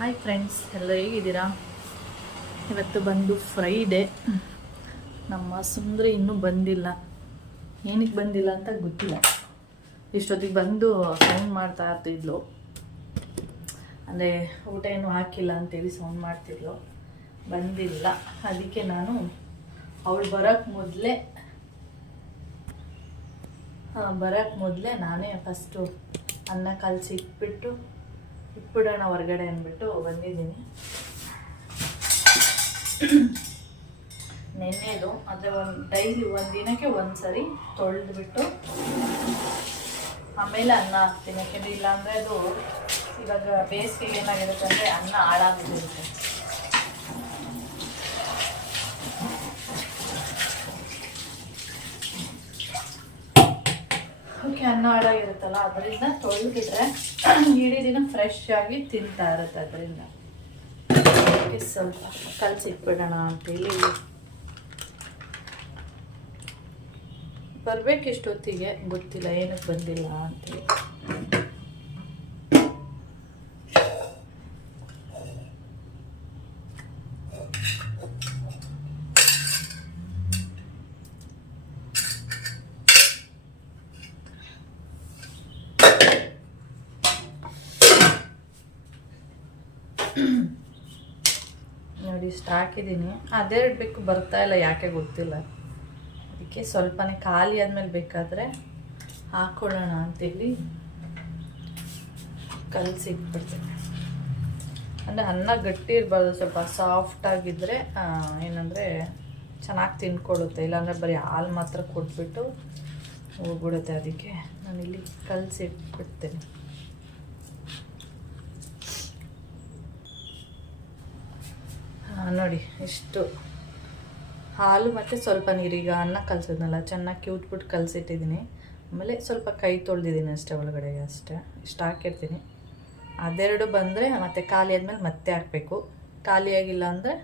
Hi friends, ಎಲ್ಲ ಹೇಗಿದ್ದೀರಾ? ಇವತ್ತು ಬಂದು ಫ್ರೈಡೇ. ನಮ್ಮ ಸುಂದರಿ ಇನ್ನೂ ಬಂದಿಲ್ಲ. ಏನಕ್ಕೆ ಬಂದಿಲ್ಲ ಅಂತ ಗೊತ್ತಿಲ್ಲ. ಇಷ್ಟೊತ್ತಿಗೆ ಬಂದು ಸೌಂಡ್ ಮಾಡ್ತಾ ಇರ್ತಿದ್ಲು. ಅಂದರೆ ಊಟ ಏನು ಹಾಕಿಲ್ಲ ಅಂತೇಳಿ ಸೌಂಡ್ ಮಾಡ್ತಿದ್ಲು. ಬಂದಿಲ್ಲ. ಅದಕ್ಕೆ ನಾನು ಅವಳು ಬರೋಕ್ಕೆ ಮೊದಲೇ ನಾನೇ ಫಸ್ಟು ಅನ್ನ ಕಲಸಿ ಇಟ್ಬಿಡೋಣ ಹೊರಗಡೆ ಅಂದ್ಬಿಟ್ಟು ಬಂದಿದ್ದೀನಿ. ನೆನ್ನೆದು ಅಂದರೆ ಡೈಲಿ ದಿನಕ್ಕೆ ಒಂದ್ಸರಿ ತೊಳೆದ್ಬಿಟ್ಟು ಆಮೇಲೆ ಅನ್ನ ಹಾಕ್ತೀನಿ. ಯಾಕೆಂದರೆ ಇಲ್ಲಾಂದರೆ ಅದು ಇವಾಗ ಬೇಸಿಗೆಗೆ ಏನಾಗಿರುತ್ತೆ ಅಂದರೆ ಅನ್ನ ಹಾಳಾಗಿರುತ್ತೆ. ಓಕೆ, ಅನ್ನ ಹಾಳಾಗಿರುತ್ತಲ್ಲ, ಅದರಿಂದ ತೊಳೆದ್ಬಿಟ್ರೆ ಇಡೀ ದಿನ ಫ್ರೆಶ್ ಆಗಿ ತಿಂತಾ ಇರುತ್ತೆ. ಅದರಿಂದ ಸ್ವಲ್ಪ ಕಲಸಿಟ್ಬಿಡೋಣ ಅಂತೇಳಿ ಬರ್ಬೇಕಿಷ್ಟೊತ್ತಿಗೆ, ಗೊತ್ತಿಲ್ಲ ಏನಕ್ಕೆ ಬಂದಿಲ್ಲ ಅಂತೇಳಿ. ನೋಡಿ, ಇಷ್ಟು ಹಾಕಿದ್ದೀನಿ. ಅದೇ ಬೇಕು ಬರ್ತಾ ಇಲ್ಲ, ಯಾಕೆ ಗೊತ್ತಿಲ್ಲ. ಅದಕ್ಕೆ ಸ್ವಲ್ಪನೇ ಖಾಲಿ ಆದಮೇಲೆ ಬೇಕಾದರೆ ಹಾಕ್ಕೊಳ್ಳೋಣ ಅಂತೇಳಿ ಕಲಸಿಟ್ಬಿಡ್ತೀನಿ. ಅಂದರೆ ಅನ್ನ ಗಟ್ಟಿ ಇರಬಾರ್ದು, ಸ್ವಲ್ಪ ಸಾಫ್ಟಾಗಿದ್ದರೆ ಏನಂದರೆ ಚೆನ್ನಾಗಿ ತಿನ್ಕೊಳ್ಳುತ್ತೆ. ಇಲ್ಲಾಂದರೆ ಬರೀ ಹಾಲು ಮಾತ್ರ ಕೊಟ್ಬಿಟ್ಟು ಹೋಗ್ಬಿಡುತ್ತೆ. ಅದಕ್ಕೆ ನಾನಿಲ್ಲಿ ಕಲಸಿಟ್ಬಿಡ್ತೀನಿ. ನೋಡಿ, ಇಷ್ಟು ಹಾಲು ಮತ್ತು ಸ್ವಲ್ಪ ನೀರೀಗ ಅನ್ನ ಕಲಸಿದ್ನಲ್ಲ, ಚೆನ್ನಾಗಿ ಕಿವುಟ್ಬಿಟ್ಟು ಕಲಸಿಟ್ಟಿದ್ದೀನಿ. ಆಮೇಲೆ ಸ್ವಲ್ಪ ಕೈ ತೊಳೆದಿದ್ದೀನಿ ಅಷ್ಟೇ, ಒಳಗಡೆಗೆ ಅಷ್ಟೇ. ಇಷ್ಟು ಹಾಕಿರ್ತೀನಿ. ಅದೆರಡು ಬಂದರೆ ಮತ್ತೆ ಖಾಲಿ ಆದಮೇಲೆ ಮತ್ತೆ ಹಾಕಬೇಕು. ಖಾಲಿಯಾಗಿಲ್ಲ ಅಂದರೆ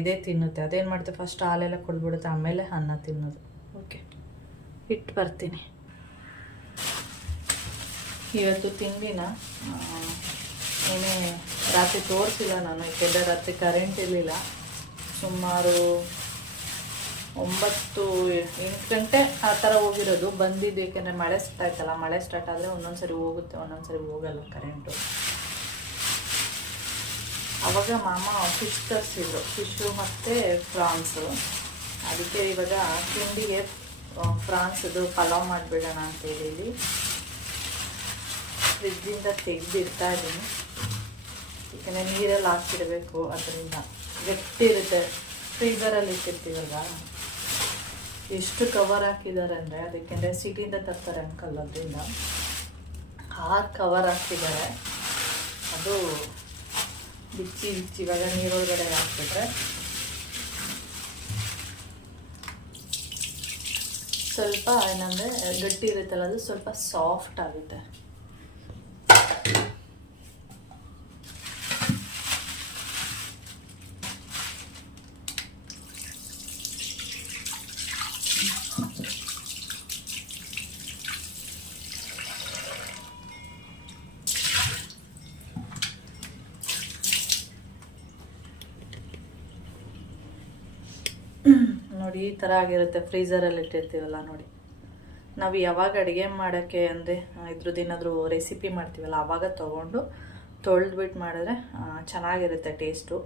ಇದೇ ತಿನ್ನುತ್ತೆ. ಅದೇನು ಮಾಡುತ್ತೆ, ಫಸ್ಟ್ ಹಾಲೆಲ್ಲ ಕೊಡ್ಬಿಡುತ್ತೆ, ಆಮೇಲೆ ಅನ್ನ ತಿನ್ನೋದು. ಓಕೆ, ಇಟ್ಟು ಬರ್ತೀನಿ. ಇವತ್ತು ತಿಂಡಿನ ಏನೇ ರಾತ್ರಿ ತೋರಿಸಿಲ್ಲ ನಾನು, ಯಾಕೆಂದರೆ ರಾತ್ರಿ ಕರೆಂಟ್ ಇರಲಿಲ್ಲ. ಸುಮಾರು 9-8 ಗಂಟೆ ಆ ಥರ ಹೋಗಿರೋದು. ಬಂದಿದ್ದು ಏಕೆಂದರೆ ಮಳೆ ಸ್ಟಾರ್ಟ್ ಆಯ್ತಲ್ಲ. ಮಳೆ ಸ್ಟಾರ್ಟ್ ಆದರೆ ಒಂದೊಂದು ಸರಿ ಹೋಗುತ್ತೆ, ಒಂದೊಂದು ಸರಿ ಹೋಗಲ್ಲ ಕರೆಂಟು. ಆವಾಗ ಮಾಮ ಫಿಶ್ ತರಿಸಿದ್ರು, ಫಿಶ್ಶು ಮತ್ತು ಫ್ರಾನ್ಸು. ಅದಕ್ಕೆ ಇವಾಗ ತಿಂಡಿಗೆ ಫ್ರಾನ್ಸದು ಪಲಾವ್ ಮಾಡಿಬಿಡೋಣ ಅಂತೇಳಿ ಫ್ರಿಜ್ಜಿಂದ ತೆಗೆದಿಡ್ತಾ ಇದ್ದೀನಿ. ಯಾಕೆಂದರೆ ನೀರಲ್ಲಿ ಹಾಕಿಡಬೇಕು, ಅದರಿಂದ ಗಟ್ಟಿ ಇರುತ್ತೆ. ಫ್ರೀಜರಲ್ಲಿ ಇಟ್ಟಿರ್ತೀವಲ್ವ. ಎಷ್ಟು ಕವರ್ ಹಾಕಿದ್ದಾರೆ ಅಂದರೆ, ಅದಕ್ಕೆಂದರೆ ಸಿಟಿಯಿಂದ ತರ್ತಾರೆ ಅಂಕಲ್, ಅದರಿಂದ 6 ಕವರ್ ಹಾಕಿದ್ದಾರೆ. ಅದು ಬಿಚ್ಚಿ ಇವಾಗ ನೀರೊಳಗಡೆ ಹಾಕ್ಬಿಟ್ರೆ ಸ್ವಲ್ಪ ಏನಂದರೆ ಗಟ್ಟಿ ಇರುತ್ತಲ್ಲ, ಅದು ಸ್ವಲ್ಪ ಸಾಫ್ಟ್ ಆಗುತ್ತೆ. ನೋಡಿ, ಈ ಥರ ಆಗಿರುತ್ತೆ. ಫ್ರೀಝರಲ್ಲಿ ಇಟ್ಟಿರ್ತೀವಲ್ಲ ನೋಡಿ. ನಾವು ಯಾವಾಗ ಅಡುಗೆ ಮಾಡೋಕ್ಕೆ ಅಂದರೆ ಇದ್ರದ್ದು ಏನಾದರೂ ರೆಸಿಪಿ ಮಾಡ್ತೀವಲ್ಲ, ಆವಾಗ ತೊಗೊಂಡು ತೊಳೆದ್ಬಿಟ್ಟು ಮಾಡಿದ್ರೆ ಚೆನ್ನಾಗಿರುತ್ತೆ ಟೇಸ್ಟು.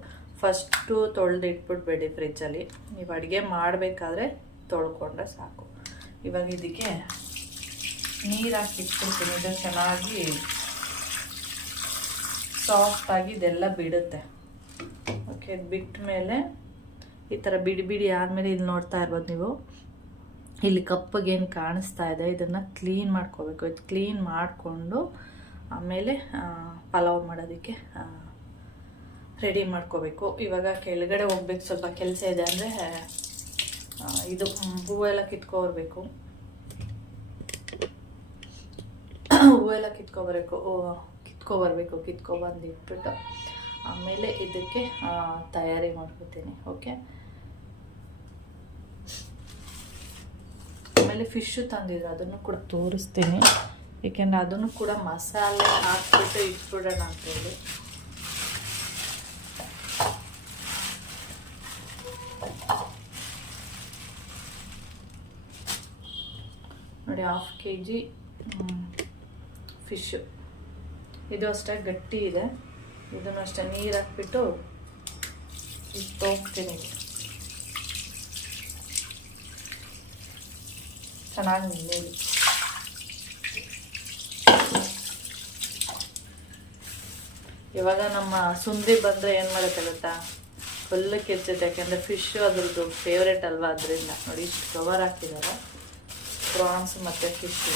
ಫಸ್ಟು ತೊಳೆದು ಇಟ್ಬಿಟ್ಬೇಡಿ ಫ್ರಿಜ್ಜಲ್ಲಿ. ನೀವು ಅಡುಗೆ ಮಾಡಬೇಕಾದ್ರೆ ತೊಳ್ಕೊಂಡ್ರೆ ಸಾಕು. ಇವಾಗ ಇದಕ್ಕೆ ನೀರು ಹಾಕಿ ಇಟ್ಬಿಡ್ತೀನಿ. ಇದು ಚೆನ್ನಾಗಿ ಸಾಫ್ಟಾಗಿ ಇದೆಲ್ಲ ಬಿಡುತ್ತೆ. ಓಕೆ, ಬಿಟ್ಟ ಮೇಲೆ ಈ ಥರ ಬಿಡಿ ಆದಮೇಲೆ ಇಲ್ಲಿ ನೋಡ್ತಾ ಇರ್ಬೋದು ನೀವು, ಇಲ್ಲಿ ಕಪ್ಪಗೇನು ಕಾಣಿಸ್ತಾ ಇದೆ, ಇದನ್ನು ಕ್ಲೀನ್ ಮಾಡ್ಕೋಬೇಕು. ಇದು ಕ್ಲೀನ್ ಮಾಡಿಕೊಂಡು ಆಮೇಲೆ ಪಲಾವ್ ಮಾಡೋದಕ್ಕೆ ರೆಡಿ ಮಾಡ್ಕೋಬೇಕು. ಇವಾಗ ಕೆಳಗಡೆ ಹೋಗ್ಬೇಕು, ಸ್ವಲ್ಪ ಕೆಲಸ ಇದೆ. ಅಂದರೆ ಇದು ಹೂವೆಲ್ಲ ಕಿತ್ಕೊಬರ್ಬೇಕು. ಕಿತ್ಕೊಬಂದು ಇಟ್ಬಿಟ್ಟು ಆಮೇಲೆ ಇದಕ್ಕೆ ತಯಾರಿ ಮಾಡ್ಕೊತೀನಿ. ಓಕೆ, ಆಮೇಲೆ ಫಿಶ್ಶು ತಂದಿದ್ರು, ಅದನ್ನು ಕೂಡ ತೋರಿಸ್ತೀನಿ. ಏಕೆಂದರೆ ಅದನ್ನು ಕೂಡ ಮಸಾಲೆ ಹಾಕ್ಬಿಟ್ಟು ಇಟ್ಬಿಡೋಣ ಅಂತೇಳಿ. ನೋಡಿ 1/2 kg ಫಿಶ್ಶು. ಇದು ಅಷ್ಟೇ ಗಟ್ಟಿ ಇದೆ. ಇದನ್ನು ಅಷ್ಟೇ ನೀರು ಹಾಕ್ಬಿಟ್ಟು ಇಟ್ಟು ಹೋಗ್ತೀನಿ. ಚೆನ್ನಾಗಿ ನೀರು ಇವಾಗ ನಮ್ಮ ಸುಂದ್ರಿ ಬಂದರೆ ಏನು ಮಾಡುತ್ತೆ ಗೊತ್ತಾ, ಫುಲ್ಲು ಕೆಚ್ಚುತ್ತೆ. ಯಾಕೆಂದರೆ ಫಿಶ್ಶು ಅದ್ರದ್ದು ಫೇವ್ರೇಟ್ ಅಲ್ವಾ, ಅದರಿಂದ. ನೋಡಿ ಇಷ್ಟು ಕವರ್ ಹಾಕಿದ್ದಾರೆ ಪ್ರಾನ್ಸ್ ಮತ್ತು ಫಿಶ್ಶು.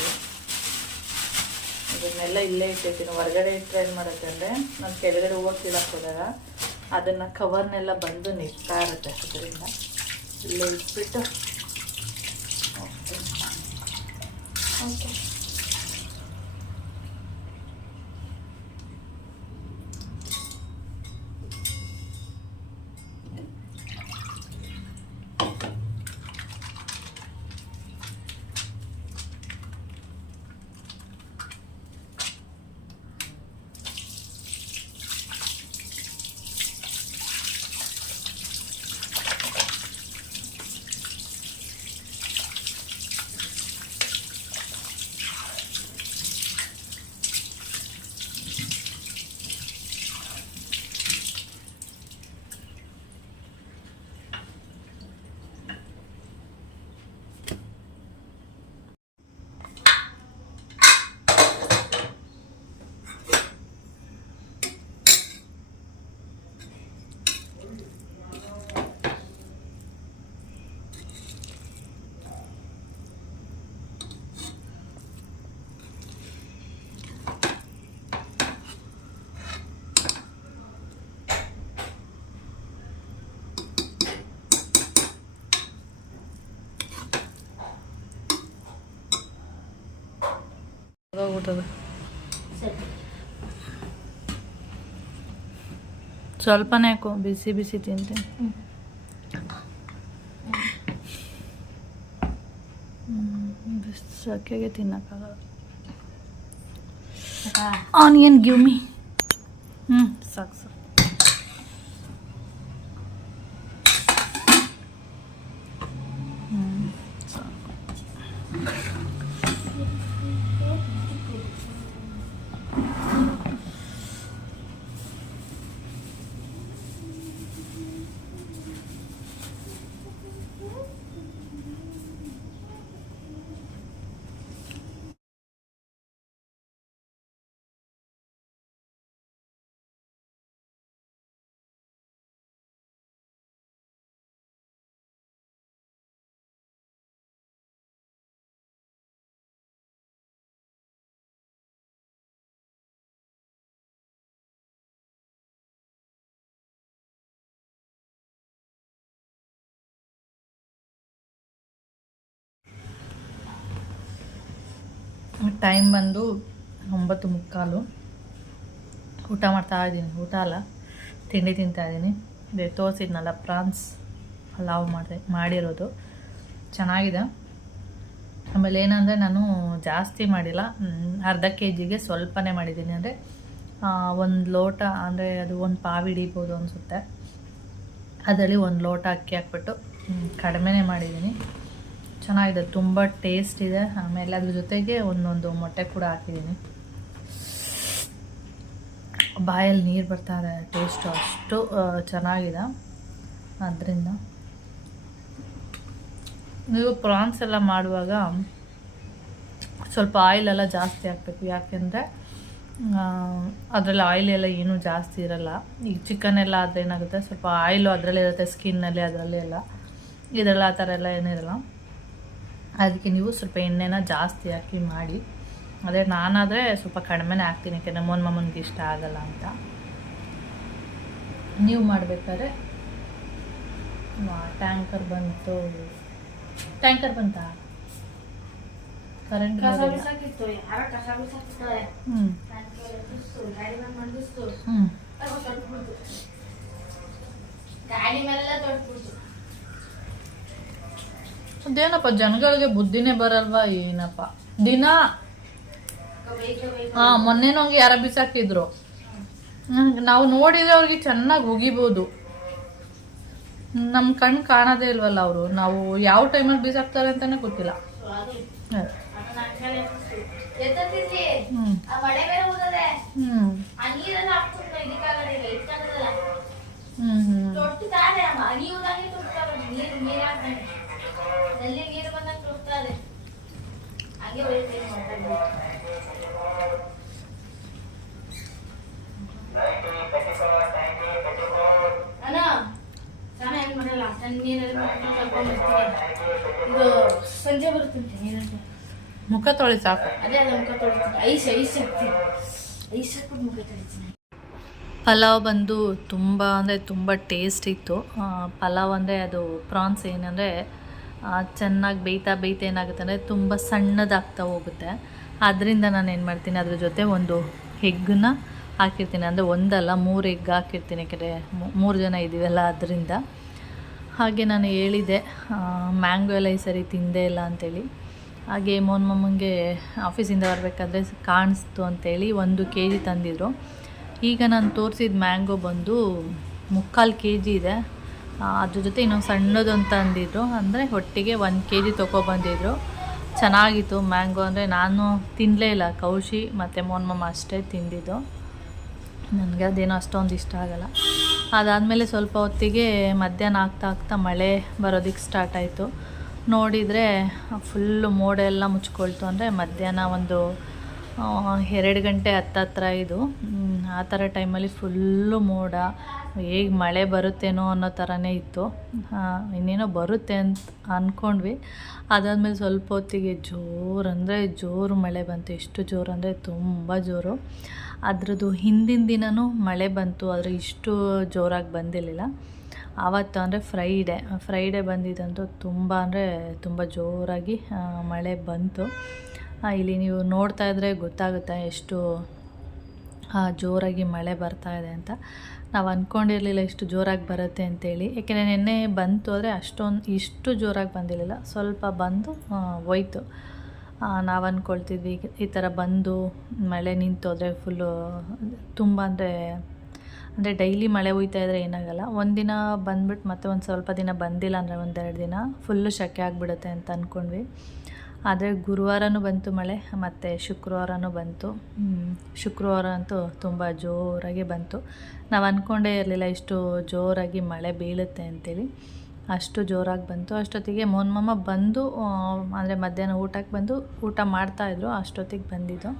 ಇದನ್ನೆಲ್ಲ ಇಲ್ಲೇ ಇಟ್ಟಿರ್ತೀನಿ. ಹೊರಗಡೆ ಇಟ್ಟರೆ ಏನು ಮಾಡುತ್ತೆ ಅಂದರೆ ನಾನು ಕೆಳಗಡೆ ಹೋಗ್ತಿಡಕ್ಕೆ ಹೋದಾಗ ಅದನ್ನು ಕವರ್ನೆಲ್ಲ ಬಂದು ನಿಲ್ತಾ ಇರುತ್ತೆ. ಅದರಿಂದ ಇಲ್ಲೇ ಇಟ್ಬಿಟ್ಟು ಓಕೆ. ಹೋಗ್ಬಿಟ್ಟದ. ಸ್ವಲ್ಪನೇ ಹಾಕು, ಬಿಸಿ ಬಿಸಿ ತಿಂತೀನಿ. ಬಿಸಕ್ಕೆ ತಿನ್ನಕ್ಕಾಗಲ್ಲ. Onion give me. ಸಾಕು ಸಾಕು. ಟೈಮ್ ಬಂದು 9:45. ಊಟ ಮಾಡ್ತಾ ಇದ್ದೀನಿ. ಊಟ ಅಲ್ಲ, ತಿಂಡಿ ತಿಂತಾಯಿದ್ದೀನಿ. ಇದೇ ತೋರಿಸಿದ್ನಲ್ಲ ಪ್ರಾನ್ಸ್ ಪಲಾವ್ ಮಾಡಿರೋದು ಚೆನ್ನಾಗಿದೆ. ಆಮೇಲೆ ಏನಂದರೆ ನಾನು ಜಾಸ್ತಿ ಮಾಡಿಲ್ಲ, ಅರ್ಧ kgಗೆ ಸ್ವಲ್ಪನೇ ಮಾಡಿದ್ದೀನಿ. ಅಂದರೆ 1 ಲೋಟ, ಅಂದರೆ ಅದು 1 ಪಾವು ಹಿಡಿಬೋದು ಅನಿಸುತ್ತೆ. ಅದರಲ್ಲಿ 1 ಲೋಟ ಅಕ್ಕಿ ಹಾಕ್ಬಿಟ್ಟು ಕಡಿಮೆನೇ ಮಾಡಿದ್ದೀನಿ. ಚೆನ್ನಾಗಿದೆ, ತುಂಬ ಟೇಸ್ಟ್ ಇದೆ. ಆಮೇಲೆ ಅದ್ರ ಜೊತೆಗೆ ಒಂದೊಂದು ಮೊಟ್ಟೆ ಕೂಡ ಹಾಕಿದ್ದೀನಿ. ಬಾಯಲ್ಲಿ ನೀರು ಬರ್ತಾರೆ, ಟೇಸ್ಟು ಅಷ್ಟು ಚೆನ್ನಾಗಿದೆ. ಅದರಿಂದ ನೀವು ಪ್ರಾನ್ಸ್ ಎಲ್ಲ ಮಾಡುವಾಗ ಸ್ವಲ್ಪ ಆಯಿಲೆಲ್ಲ ಜಾಸ್ತಿ ಹಾಕಬೇಕು. ಯಾಕೆಂದರೆ ಅದರಲ್ಲಿ ಆಯಿಲ್ ಎಲ್ಲ ಏನೂ ಜಾಸ್ತಿ ಇರಲ್ಲ. ಈಗ ಚಿಕನ್ ಎಲ್ಲ ಆದರೆ ಏನಾಗುತ್ತೆ, ಸ್ವಲ್ಪ ಆಯಿಲು ಅದರಲ್ಲೇ ಇರುತ್ತೆ, ಸ್ಕಿನ್ನಲ್ಲಿ ಅದರಲ್ಲೇ ಎಲ್ಲ. ಇದೆಲ್ಲ ಆ ಥರ ಎಲ್ಲ ಏನಿರಲ್ಲ. ಅದಕ್ಕೆ ನೀವು ಸ್ವಲ್ಪ ಎಣ್ಣೆನ ಜಾಸ್ತಿ ಹಾಕಿ ಮಾಡಿ. ಅದೇ ನಾನಾದರೆ ಸ್ವಲ್ಪ ಕಡಿಮೆನೇ ಹಾಕ್ತೀನಿ, ಯಾಕೆಂದರೆ ಮಮ್ಮನಿಗೆ ಇಷ್ಟ ಆಗಲ್ಲ ಅಂತ. ನೀವು ಮಾಡಬೇಕಾದ್ರೆ ಟ್ಯಾಂಕರ್ ಬಂತಾ ಕರೆಂಟ್? ಅದೇನಪ್ಪ ಜನಗಳಿಗೆ ಬುದ್ಧಿನೇ ಬರಲ್ವಾ ಏನಪ್ಪ. ದಿನ ಮೊನ್ನೆನೂ ಹಂಗೆ ಯಾರ ಬಿಸಾಕಿದ್ರು. ನಾವು ನೋಡಿದ್ರೆ ಅವ್ರಿಗೆ ಚೆನ್ನಾಗಿ ಉಗಿಬೋದು, ನಮ್ಮ ಕಣ್ಣು ಕಾಣೋದೇ ಇಲ್ವಲ್ಲ ಅವರು. ನಾವು ಯಾವ ಟೈಮಲ್ಲಿ ಬಿಸಾಕ್ತಾರೆ ಅಂತಾನೆ ಗೊತ್ತಿಲ್ಲ. ಮಳೆ ಬೇರೆ ಹೋದರೆ ಹ್ಮ್ ಆ ನೀರೆಲ್ಲ ಹಾಕ್ತಿಲ್ಲ ಇದಕ್ಕಾಗಲ್ಲ ಇಟ್ಟಾಗಲ್ಲ ಹ್ಮ್ ತೊಟ್ಟು ತಾನೆ ಅಮ್ಮ ನೀವು ನಂಗೆ ತೊಡ್ತಾರೆ ನೀರು ನೀರು ಹಾಕ್ತಾನೆ ನಲ್ಲಿ ನೀರು ಬಂದಾಗ ತೊಡ್ತಾರೆ ಹಂಗೆ ಹೋಯ್ತೇನೆ ಮಾತಾಡ್ಬೇಕು ಅಣ್ಣ ಸ್ನಾನ ಏನು ಮಾಡಲ್ಲ ನನ್ನ ನೀರಲ್ಲಿ ಕರ್ಕೊಂಡು ಇದು ಸಂಜೆ ಬರುತ್ತಂತೆ ನೀರಲ್ಲಿ ಮುಖ ತೊಳಿ ಸಾಕು. ಅದೇ ಅದು ಮುಖ ತೊಳಿತೀನಿ ಐಸ್ ಹಾಕ್ತೀನಿ ಐಸ್ ಹಾಕ್ಬಿಟ್ಟು ಮುಖ ತೊಳಿತೀನಿ. ಪಲಾವ್ ಬಂದು ತುಂಬ ಅಂದರೆ ತುಂಬ ಟೇಸ್ಟ್ ಇತ್ತು. ಪಲಾವ್ ಅಂದರೆ ಅದು ಪ್ರಾನ್ಸ್ ಏನಂದರೆ ಚೆನ್ನಾಗಿ ಬೇಯ್ತಾ ಏನಾಗುತ್ತೆ ಅಂದರೆ ತುಂಬ ಸಣ್ಣದಾಗ್ತಾ ಹೋಗುತ್ತೆ. ಆದ್ದರಿಂದ ನಾನು ಏನು ಮಾಡ್ತೀನಿ, ಅದ್ರ ಜೊತೆ ಒಂದು ಎಗ್ಗನ್ನ ಹಾಕಿರ್ತೀನಿ. ಅಂದರೆ ಒಂದಲ್ಲ 3 ಎಗ್ ಹಾಕಿರ್ತೀನಿ, ಯಾಕೆಂದರೆ 3 ಜನ ಇದ್ದೀವಲ್ಲ ಅದರಿಂದ. ಹಾಗೆ ನಾನು ಹೇಳಿದೆ ಮ್ಯಾಂಗೋ ಎಲ್ಲ ಈ ಸರಿ ತಿಂದೇ ಇಲ್ಲ ಅಂಥೇಳಿ. ಹಾಗೆ ಮಮ್ಮಂಗೆ ಆಫೀಸಿಂದ ಬರಬೇಕಾದ್ರೆ ಕಾಣಿಸ್ತು ಅಂಥೇಳಿ 1 kg ತಂದಿದ್ರು. ಈಗ ನಾನು ತೋರಿಸಿದ ಮ್ಯಾಂಗೋ ಬಂದು 3/4 kg ಇದೆ. ಅದ್ರ ಜೊತೆ ಇನ್ನೊಂದು ಸಣ್ಣದು ಅಂತ ಅಂದಿದ್ರು, ಅಂದರೆ ಒಟ್ಟಿಗೆ 1 kg ತೊಗೊಬಂದಿದ್ರು. ಚೆನ್ನಾಗಿತ್ತು ಮ್ಯಾಂಗೋ. ಅಂದರೆ ನಾನು ತಿನ್ನಲೇ ಇಲ್ಲ, ಕೌಶಿ ಮತ್ತು ಮಮ್ಮ ಅಷ್ಟೇ ತಿಂದಿದ್ದು. ನನಗೆ ಅದೇನೋ ಅಷ್ಟೊಂದು ಇಷ್ಟ ಆಗಲ್ಲ. ಅದಾದಮೇಲೆ ಸ್ವಲ್ಪ ಹೊತ್ತಿಗೆ ಮಧ್ಯಾಹ್ನ ಆಗ್ತಾ ಮಳೆ ಬರೋದಕ್ಕೆ ಸ್ಟಾರ್ಟ್ ಆಯಿತು. ನೋಡಿದರೆ ಫುಲ್ಲು ಮೋಡ ಎಲ್ಲ ಮುಚ್ಕೊಳ್ತು. ಅಂದರೆ ಮಧ್ಯಾಹ್ನ ಒಂದು 2 ಗಂಟೆ ಹತ್ತತ್ರ ಇದು. ಆ ಥರ ಟೈಮಲ್ಲಿ ಫುಲ್ಲು ಮೋಡ, ಹೇಗೆ ಮಳೆ ಬರುತ್ತೇನೋ ಅನ್ನೋ ಥರನೇ ಇತ್ತು. ಇನ್ನೇನೋ ಬರುತ್ತೆ ಅಂತ ಅಂದ್ಕೊಂಡ್ವಿ. ಅದಾದಮೇಲೆ ಸ್ವಲ್ಪ ಹೊತ್ತಿಗೆ ಜೋರು ಮಳೆ ಬಂತು. ಎಷ್ಟು ಜೋರು ಅಂದರೆ ತುಂಬ ಜೋರು. ಅದ್ರದ್ದು ಹಿಂದಿನ ದಿನವೂ ಮಳೆ ಬಂತು, ಆದರೆ ಇಷ್ಟು ಜೋರಾಗಿ ಬಂದಿರಲಿಲ್ಲ. ಆವತ್ತು ಅಂದರೆ ಫ್ರೈಡೇ ಬಂದಿದ್ದಂತೂ ತುಂಬ ಅಂದರೆ ತುಂಬ ಜೋರಾಗಿ ಮಳೆ ಬಂತು. ಇಲ್ಲಿ ನೀವು ನೋಡ್ತಾ ಇದ್ದರೆ ಗೊತ್ತಾಗುತ್ತೆ ಎಷ್ಟು ಜೋರಾಗಿ ಮಳೆ ಬರ್ತಾ ಇದೆ ಅಂತ. ನಾವು ಅಂದ್ಕೊಂಡಿರಲಿಲ್ಲ ಇಷ್ಟು ಜೋರಾಗಿ ಬರುತ್ತೆ ಅಂತೇಳಿ. ಏಕೆಂದರೆ ನೆನ್ನೆ ಬಂತು, ಆದರೆ ಇಷ್ಟು ಜೋರಾಗಿ ಬಂದಿರಲಿಲ್ಲ. ಸ್ವಲ್ಪ ಬಂದು ಹೋಯ್ತು. ನಾವು ಅಂದ್ಕೊಳ್ತಿದ್ವಿ ಈ ಥರ ಬಂದು ಮಳೆ ನಿಂತೋದ್ರೆ ಫುಲ್ಲು ತುಂಬ ಅಂದರೆ ಡೈಲಿ ಮಳೆ ಹುಯ್ತಾ ಇದ್ದರೆ ಏನಾಗಲ್ಲ. ಒಂದಿನ ಬಂದ್ಬಿಟ್ಟು ಮತ್ತೆ ಒಂದು ಸ್ವಲ್ಪ ದಿನ ಬಂದಿಲ್ಲ ಅಂದರೆ 1-2 ದಿನ ಫುಲ್ಲು ಸೆಕೆ ಆಗಿಬಿಡುತ್ತೆ ಅಂತ ಅಂದ್ಕೊಂಡ್ವಿ. ಆದರೆ ಗುರುವಾರನೂ ಬಂತು ಮಳೆ, ಮತ್ತು ಶುಕ್ರವಾರನೂ ಬಂತು. ಶುಕ್ರವಾರ ಅಂತೂ ತುಂಬ ಜೋರಾಗಿ ಬಂತು. ನಾವು ಅಂದ್ಕೊಂಡೇ ಇರಲಿಲ್ಲ ಇಷ್ಟು ಜೋರಾಗಿ ಮಳೆ ಬೀಳುತ್ತೆ ಅಂತೇಳಿ. ಅಷ್ಟು ಜೋರಾಗಿ ಬಂತು. ಅಷ್ಟೊತ್ತಿಗೆ ಮಮ್ಮ ಬಂದು ಅಂದರೆ ಮಧ್ಯಾಹ್ನ ಊಟಕ್ಕೆ ಬಂದು ಊಟ ಮಾಡ್ತಾಯಿದ್ರು. ಅಷ್ಟೊತ್ತಿಗೆ ಬಂದಿದ್ದು.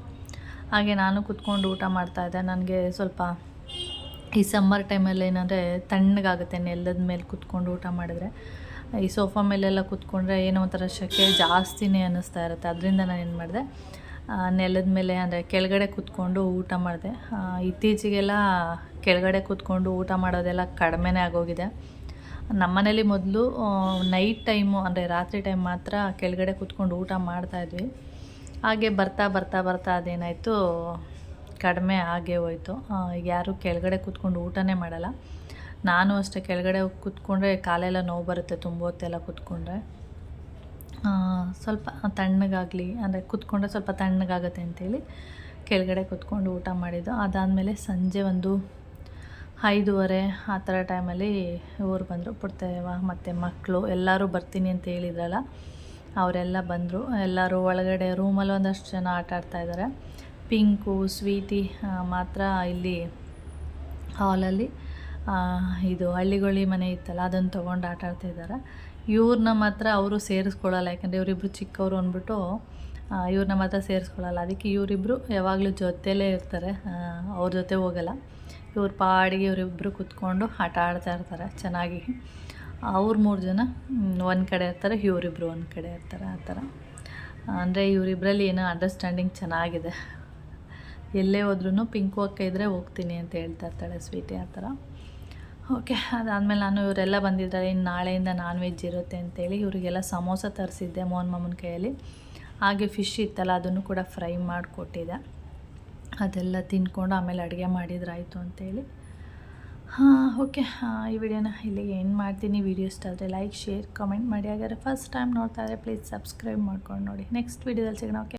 ಹಾಗೆ ನಾನು ಕೂತ್ಕೊಂಡು ಊಟ ಮಾಡ್ತಾಯಿದ್ದೆ. ನನಗೆ ಸ್ವಲ್ಪ ಈ ಸಮ್ಮರ್ ಟೈಮಲ್ಲಿ ಏನಂದರೆ ತಣ್ಣಗಾಗುತ್ತೆ ನೆಲದ ಮೇಲೆ ಕೂತ್ಕೊಂಡು ಊಟ ಮಾಡಿದ್ರೆ. ಈ ಸೋಫಾ ಮೇಲೆಲ್ಲ ಕೂತ್ಕೊಂಡ್ರೆ ಏನೋ ಒಂಥರ ಸೆಕೆ ಜಾಸ್ತಿನೇ ಅನ್ನಿಸ್ತಾ ಇರುತ್ತೆ. ಅದರಿಂದ ನಾನು ಏನು ಮಾಡಿದೆ, ನೆಲದ ಮೇಲೆ ಅಂದರೆ ಕೆಳಗಡೆ ಕೂತ್ಕೊಂಡು ಊಟ ಮಾಡಿದೆ. ಇತ್ತೀಚೆಗೆಲ್ಲ ಕೆಳಗಡೆ ಕೂತ್ಕೊಂಡು ಊಟ ಮಾಡೋದೆಲ್ಲ ಕಡಿಮೆನೇ ಆಗೋಗಿದೆ. ನಮ್ಮನೇಲಿ ಮೊದಲು ನೈಟ್ ಟೈಮು ಅಂದರೆ ರಾತ್ರಿ ಟೈಮ್ ಮಾತ್ರ ಕೆಳಗಡೆ ಕೂತ್ಕೊಂಡು ಊಟ ಮಾಡ್ತಾಯಿದ್ವಿ. ಹಾಗೆ ಬರ್ತಾ ಅದೇನಾಯಿತು, ಕಡಿಮೆ ಆಗೇ ಹೋಯಿತು. ಯಾರೂ ಕೆಳಗಡೆ ಕೂತ್ಕೊಂಡು ಊಟನೇ ಮಾಡಲ್ಲ. ನಾನು ಅಷ್ಟೇ ಕೆಳಗಡೆ ಕೂತ್ಕೊಂಡ್ರೆ ಕಾಲೆಲ್ಲ ನೋವು ಬರುತ್ತೆ ತುಂಬ ಹೊತ್ತೆಲ್ಲ ಕೂತ್ಕೊಂಡ್ರೆ. ಸ್ವಲ್ಪ ತಣ್ಣಗಾಗಲಿ ಅಂದರೆ ಕೂತ್ಕೊಂಡ್ರೆ ಸ್ವಲ್ಪ ತಣ್ಣಗಾಗುತ್ತೆ ಅಂತೇಳಿ ಕೆಳಗಡೆ ಕೂತ್ಕೊಂಡು ಊಟ ಮಾಡಿದ್ದು. ಅದಾದಮೇಲೆ ಸಂಜೆ ಒಂದು 5:30 ಆ ಥರ ಟೈಮಲ್ಲಿ ಇವ್ರು ಬಂದರು, ಪುಟ್ಟವ್ವ ಮತ್ತು ಮಕ್ಕಳು ಎಲ್ಲರೂ ಬರ್ತೀನಿ ಅಂತ ಹೇಳಿದ್ರಲ್ಲ, ಅವರೆಲ್ಲ ಬಂದರು. ಎಲ್ಲರೂ ಒಳಗಡೆ ರೂಮಲ್ಲಿ ಒಂದಷ್ಟು ಜನ ಆಟ ಆಡ್ತಾಯಿದ್ದಾರೆ. ಪಿಂಕು ಸ್ವೀಟಿ ಮಾತ್ರ ಇಲ್ಲಿ ಹಾಲಲ್ಲಿ ಇದು ಹಳ್ಳಿಗೋಳಿ ಮನೆ ಇತ್ತಲ್ಲ ಅದನ್ನು ತೊಗೊಂಡು ಆಟ ಆಡ್ತಾಯಿದ್ದಾರೆ. ಇವ್ರನ್ನ ಮಾತ್ರ ಅವರು ಸೇರಿಸ್ಕೊಳ್ಳಲ್ಲ, ಯಾಕಂದರೆ ಇವರಿಬ್ಬರು ಚಿಕ್ಕವರು ಅಂದ್ಬಿಟ್ಟು ಇವ್ರನ್ನ ಮಾತ್ರ ಸೇರಿಸ್ಕೊಳ್ಳಲ್ಲ. ಅದಕ್ಕೆ ಇವರಿಬ್ಬರು ಯಾವಾಗಲೂ ಜೊತೆಯಲ್ಲೇ ಇರ್ತಾರೆ, ಅವ್ರ ಜೊತೆ ಹೋಗಲ್ಲ. ಇವ್ರ ಪಾಡಿಗೆ ಇವರಿಬ್ಬರು ಕೂತ್ಕೊಂಡು ಆಟ ಆಡ್ತಾ ಇರ್ತಾರೆ ಚೆನ್ನಾಗಿ. ಅವ್ರು 3 ಜನ ಒಂದು ಕಡೆ ಇರ್ತಾರೆ, ಇವರಿಬ್ಬರು ಒಂದು ಕಡೆ ಇರ್ತಾರೆ. ಆ ಥರ ಅಂದರೆ ಇವರಿಬ್ಬರಲ್ಲಿ ಏನೋ ಅಂಡರ್ಸ್ಟ್ಯಾಂಡಿಂಗ್ ಚೆನ್ನಾಗಿದೆ. ಎಲ್ಲೇ ಹೋದ್ರೂ ಪಿಂಕು ಅಕ್ಕ ಇದ್ದರೆ ಹೋಗ್ತೀನಿ ಅಂತ ಹೇಳ್ತಾ ಇರ್ತಾಳೆ ಸ್ವೀಟಿ. ಆ ಥರ ಓಕೆ. ಅದಾದಮೇಲೆ ನಾನು ಇವರೆಲ್ಲ ಬಂದಿದ್ದಾರೆ, ಇನ್ನು ನಾಳೆಯಿಂದ ನಾನ್ ವೆಜ್ ಇರುತ್ತೆ ಅಂತೇಳಿ ಇವರಿಗೆಲ್ಲ ಸಮೋಸ ತರಿಸಿದ್ದೆ ಮಮ್ಮನ ಕೈಯಲ್ಲಿ. ಹಾಗೆ ಫಿಶ್ ಇತ್ತಲ್ಲ ಅದನ್ನು ಕೂಡ ಫ್ರೈ ಮಾಡಿಕೊಟ್ಟಿದ್ದೆ. ಅದೆಲ್ಲ ತಿಂದ್ಕೊಂಡು ಆಮೇಲೆ ಅಡುಗೆ ಮಾಡಿದ್ರಾಯಿತು ಅಂತೇಳಿ. ಓಕೆ. ಈ ವಿಡಿಯೋನ ಇಲ್ಲಿಗೆ ಏನು ಮಾಡ್ತೀನಿ. ವಿಡಿಯೋ ಇಷ್ಟ ಆದರೆ ಲೈಕ್ ಶೇರ್ ಕಮೆಂಟ್ ಮಾಡಿ. ಹಾಗಾದರೆ ಫಸ್ಟ್ ಟೈಮ್ ನೋಡ್ತಾ ಇದ್ದರೆ ಪ್ಲೀಸ್ ಸಬ್ಸ್ಕ್ರೈಬ್ ಮಾಡ್ಕೊಂಡು ನೋಡಿ. ನೆಕ್ಸ್ಟ್ ವಿಡಿಯೋದಲ್ಲಿ ಸಿಗೋಣ. ಓಕೆ.